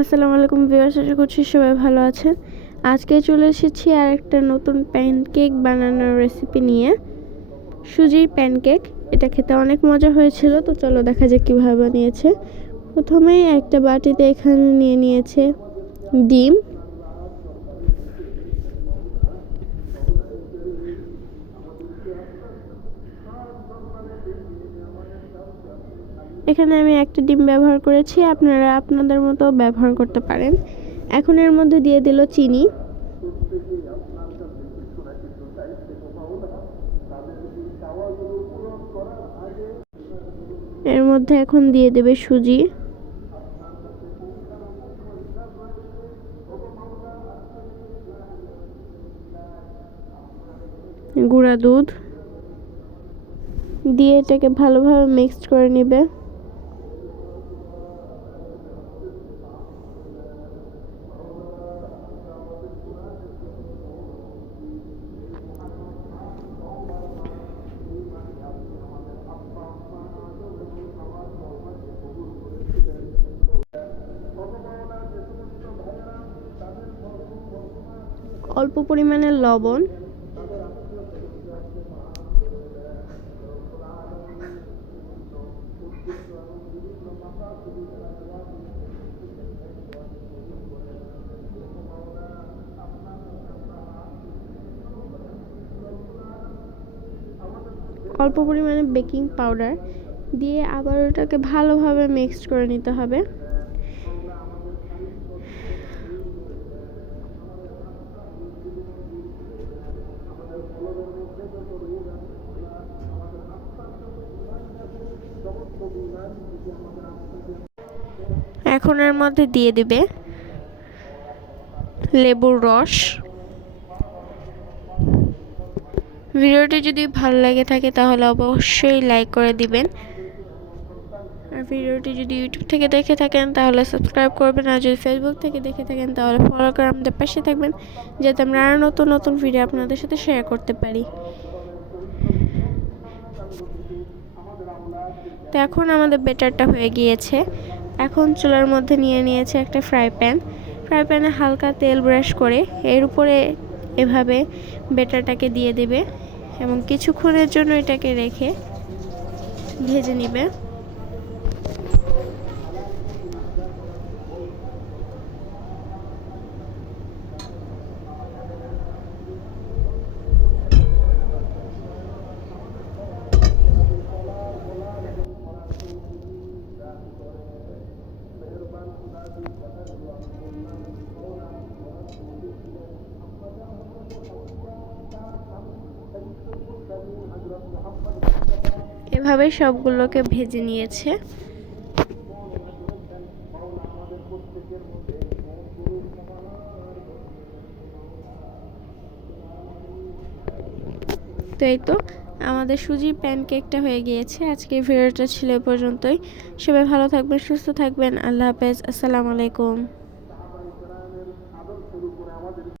আসসালামু আলাইকুম ভিউয়ার্স, আশা করছি সবাই ভালো আছেন। আজকে চলে এসেছি আর একটা নতুন প্যানকেক বানানোর রেসিপি নিয়ে। সুজির প্যানকেক, এটা খেতে অনেক মজা হয়েছিল। তো চলো দেখা যাক কীভাবে বানিয়েছে। প্রথমেই একটা বাটিতে এখানে নিয়ে নিয়েছে ডিম, এখানে আমি একটা ডিম ব্যবহার করেছি, আপনারা আপনাদের মতো ব্যবহার করতে পারেন। এখন এর মধ্যে দিয়ে দিল চিনি, এর মধ্যে এখন দিয়ে দেবে সুজি, গুঁড়া দুধ দিয়ে এটাকে ভালোভাবে মিক্সড করে নেবে। অল্প পরিমাণে লবণ, অল্প পরিমাণে বেকিং পাউডার দিয়ে আবার ওটাকে ভালোভাবে মিক্সড করে নিতে হবে। এখন এর মধ্যে দিয়ে দিবে লেবুর রস। ভিডিওটি যদি ভালো লাগে থাকে তাহলে অবশ্যই লাইক করে দিবেন, আর ভিডিওটি যদি ইউটিউব থেকে দেখে থাকেন তাহলে সাবস্ক্রাইব করবেন, আর যদি ফেসবুক থেকে দেখে থাকেন তাহলে ফলো করে আমাদের পাশে থাকবেন, যাতে আমরা আরও নতুন নতুন ভিডিও আপনাদের সাথে শেয়ার করতে পারি। তো এখন আমাদের ব্যাটারটা হয়ে গিয়েছে। এখন চুলার মধ্যে নিয়ে নিয়েছে একটা ফ্রাই প্যানে হালকা তেল ব্রাশ করে এর উপরে এভাবে ব্যাটারটাকে দিয়ে দেবে এবং কিছুক্ষণের জন্য এটাকে রেখে ভেজে নেবে। এভাবে সবগুলোকে ভেজে নিয়েছে। তো এই তো আমাদের সুজির প্যানকেকটা হয়ে গিয়েছে। আজকের ভিডিওটা ছিল এ পর্যন্তই। সবাই ভালো থাকবেন, সুস্থ থাকবেন। আল্লাহ হাফেজ, আসসালামু আলাইকুম।